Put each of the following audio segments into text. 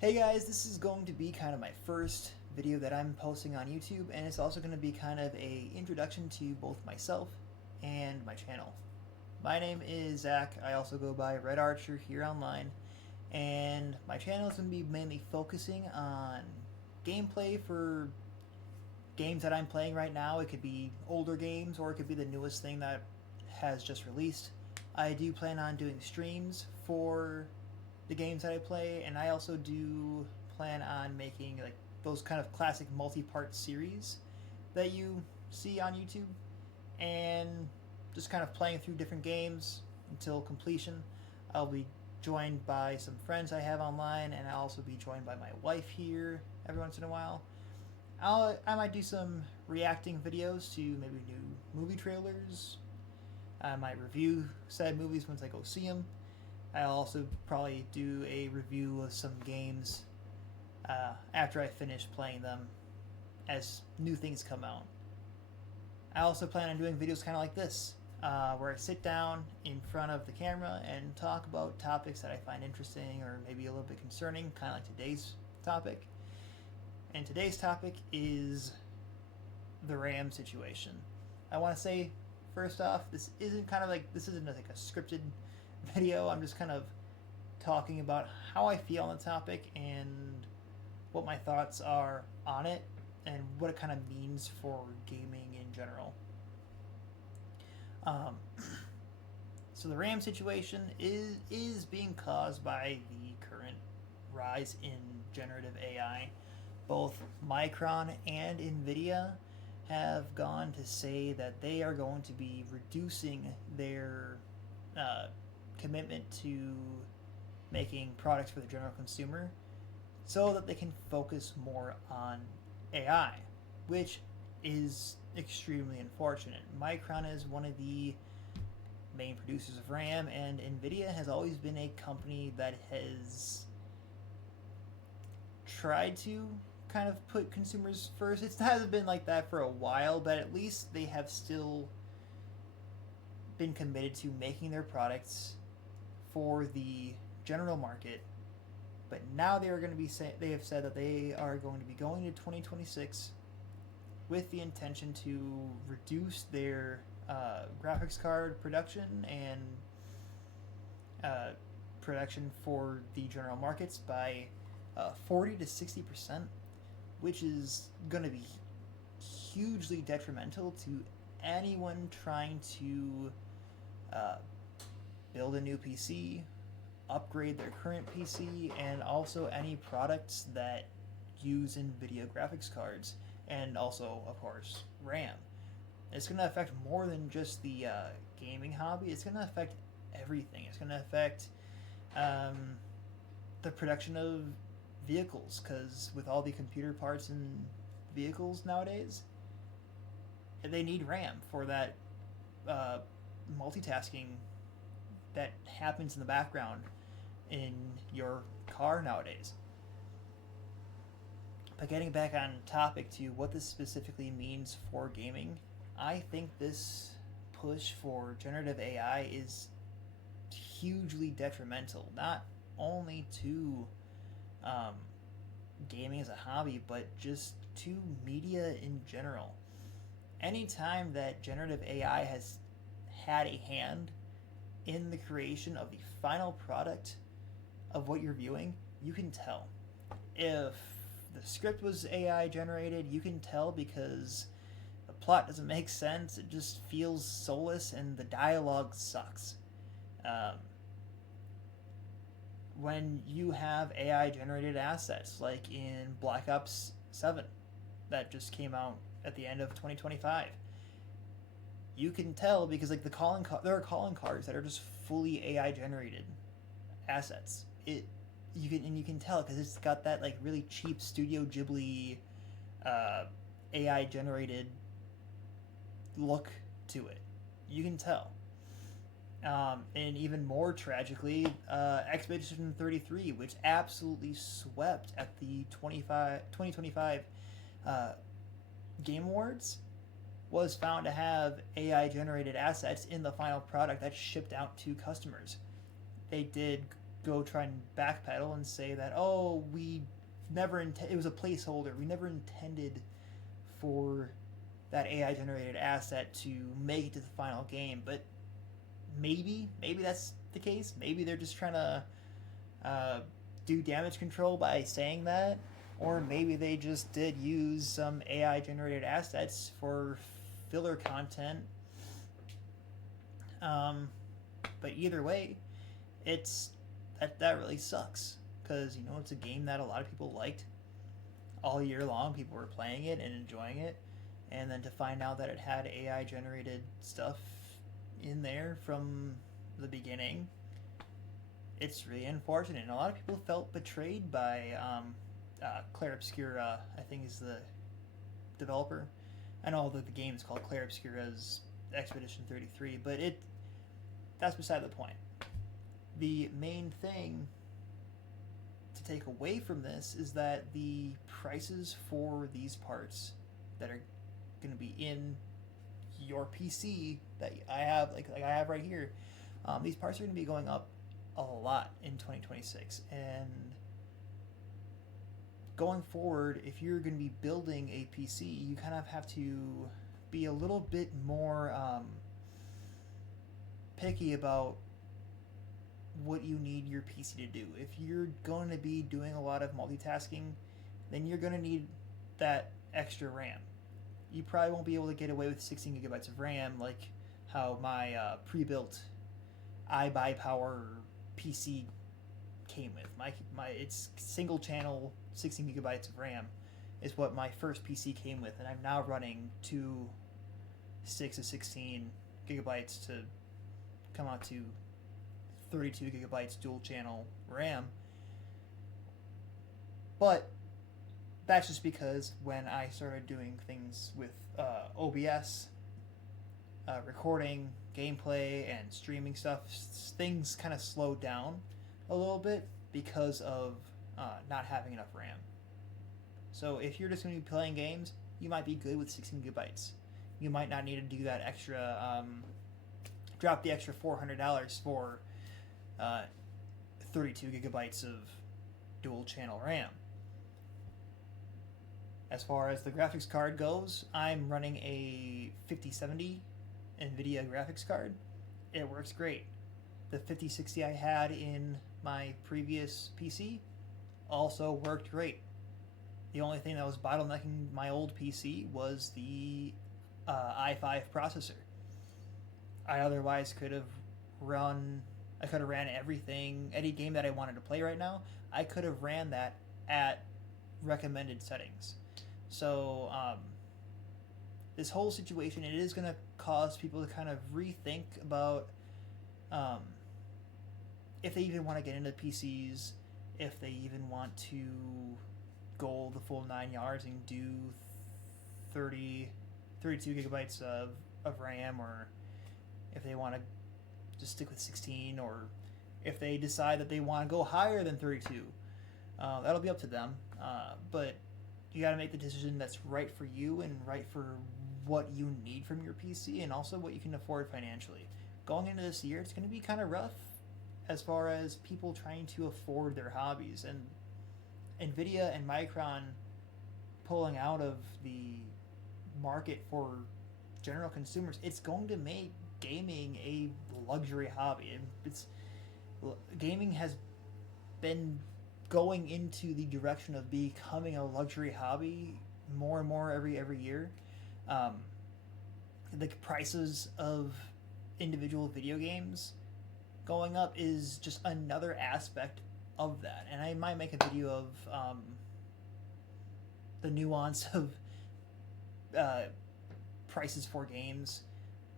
Hey guys, this is going to be kind of my first video that I'm posting on YouTube, and it's also going to be kind of a introduction to both myself and my channel. My name is Zach. I also go by Red Archer here online, and my channel is going to be mainly focusing on gameplay for games that I'm playing right now. It could be older games or it could be the newest thing that has just released. I do plan on doing streams for the games that I play, and I also do plan on making like those kind of classic multi-part series that you see on YouTube, and just kind of playing through different games until completion. I'll be joined by some friends I have online, and I'll also be joined by my wife here every once in a while. I might do some reacting videos to maybe new movie trailers. I might review said movies once I go see them. I'll also probably do a review of some games after I finish playing them as new things come out. I also plan on doing videos kind of like this, where I sit down in front of the camera and talk about topics that I find interesting or maybe a little bit concerning, kind of like today's topic. And today's topic is the RAM situation. I want to say, first off, this isn't like a scripted video. I'm just kind of talking about how I feel on the topic and what my thoughts are on it and what it kind of means for gaming in general. Um, so the RAM situation is being caused by the current rise in generative AI. Both Micron and Nvidia have gone to say that they are going to be reducing their commitment to making products for the general consumer so that they can focus more on AI, which is extremely unfortunate. Micron is one of the main producers of RAM, and Nvidia has always been a company that has tried to kind of put consumers first. It hasn't been like that for a while, but at least they have still been committed to making their products for the general market. But now they are going to be they have said that they are going to be going to 2026 with the intention to reduce their graphics card production and production for the general markets by 40 to 60%, which is going to be hugely detrimental to anyone trying to build a new PC, upgrade their current PC, and also any products that use NVIDIA graphics cards, and also, of course, RAM. It's going to affect more than just the gaming hobby. It's going to affect everything. It's going to affect the production of vehicles, because with all the computer parts in vehicles nowadays, they need RAM for that multitasking that happens in the background in your car nowadays. But getting back on topic to what this specifically means for gaming, I think this push for generative AI is hugely detrimental, not only to gaming as a hobby, but just to media in general. Anytime that generative AI has had a hand in the creation of the final product of what you're viewing, you can tell. If the script was AI generated, you can tell because the plot doesn't make sense, it just feels soulless, and the dialogue sucks. When you have AI generated assets, like in Black Ops 7, that just came out at the end of 2025, you can tell because like there are calling cards that are just fully AI generated assets. You can tell because it's got that like really cheap Studio Ghibli AI generated look to it. You can tell. And even more tragically, Expedition 33, which absolutely swept at the 2025 Game Awards, was found to have AI generated assets in the final product that shipped out to customers. They did go try and backpedal and say that, oh, we never it was a placeholder. We never intended for that AI generated asset to make it to the final game. But maybe that's the case. Maybe they're just trying to do damage control by saying that, or maybe they just did use some AI generated assets for filler content. But either way, it's that really sucks, because it's a game that a lot of people liked all year long. People were playing it and enjoying it, and then to find out that it had AI generated stuff in there from the beginning, it's really unfortunate. And a lot of people felt betrayed by Clair Obscura, I think is the developer. I know that the game is called Clair Obscura's Expedition 33, but that's beside the point. The main thing to take away from this is that the prices for these parts that are going to be in your PC that I have, like I have right here, these parts are going to be going up a lot in 2026. And going forward, if you're going to be building a PC, you kind of have to be a little bit more picky about what you need your PC to do. If you're going to be doing a lot of multitasking, then you're going to need that extra RAM. You probably won't be able to get away with 16 gigabytes of RAM like how my pre-built iBuyPower PC came with. My it's single channel 16 gigabytes of RAM is what my first PC came with, and I'm now running 6 of 16 gigabytes to come out to 32 gigabytes dual channel RAM. But that's just because when I started doing things with OBS, recording gameplay and streaming stuff, things kind of slowed down a little bit because of not having enough RAM. So if you're just going to be playing games, you might be good with 16 gigabytes. You might not need to do that extra, drop the extra $400 for 32 gigabytes of dual channel RAM. As far as the graphics card goes, I'm running a 5070 NVIDIA graphics card. It works great. The 5060 I had in my previous PC also worked great. The only thing that was bottlenecking my old PC was the i5 processor. I otherwise could have ran everything, any game that I wanted to play right now, I could have ran that at recommended settings. So this whole situation, it is going to cause people to kind of rethink about if they even want to get into PCs, if they even want to go the full 9 yards and do 32 gigabytes of RAM, or if they want to just stick with 16, or if they decide that they want to go higher than 32. That'll be up to them. But you got to make the decision that's right for you and right for what you need from your PC, and also what you can afford financially. Going into this year, it's going to be kind of rough as far as people trying to afford their hobbies. And NVIDIA and Micron pulling out of the market for general consumers, it's going to make gaming a luxury hobby. Gaming has been going into the direction of becoming a luxury hobby more and more every year. The prices of individual video games going up is just another aspect of that. And I might make a video of the nuance of prices for games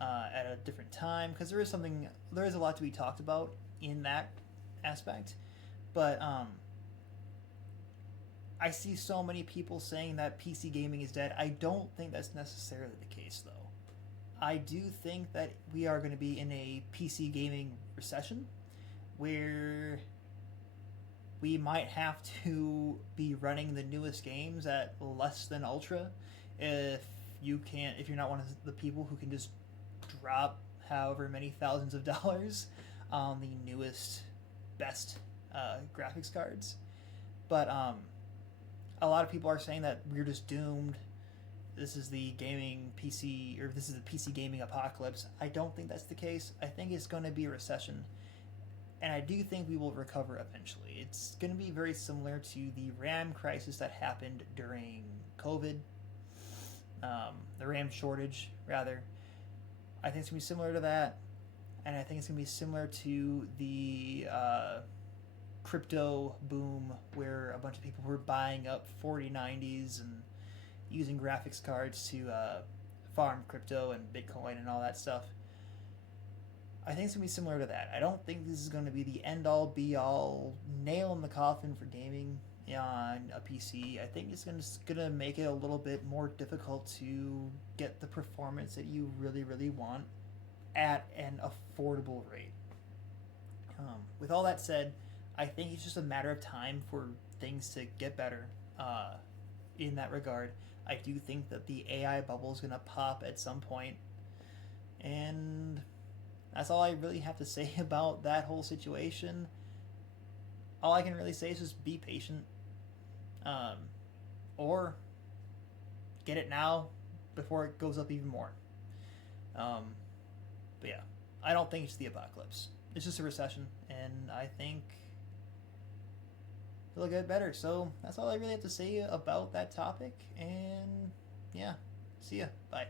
at a different time, because there is a lot to be talked about in that aspect. But I see so many people saying that PC gaming is dead. I don't think that's necessarily the case, though. I do think that we are going to be in a PC gaming recession, where we might have to be running the newest games at less than ultra if you're not one of the people who can just drop however many thousands of dollars on the newest, best graphics cards. But a lot of people are saying that we're just doomed. This is the gaming PC, or this is the PC gaming apocalypse. I don't think that's the case. I think it's going to be a recession, and I do think we will recover eventually. It's going to be very similar to the RAM crisis that happened during COVID, the RAM shortage, rather. I think it's going to be similar to that, and I think it's going to be similar to the crypto boom where a bunch of people were buying up 4090s and using graphics cards to farm crypto and Bitcoin and all that stuff. I think it's going to be similar to that. I don't think this is going to be the end-all, be-all, nail in the coffin for gaming on a PC. I think it's going to make it a little bit more difficult to get the performance that you really, really want at an affordable rate. With all that said, I think it's just a matter of time for things to get better in that regard. I do think that the AI bubble is going to pop at some point, and that's all I really have to say about that whole situation. All I can really say is just be patient, or get it now before it goes up even more. But yeah, I don't think it's the apocalypse. It's just a recession, and I think it'll get better. So that's all I really have to say about that topic, and yeah, see ya. Bye.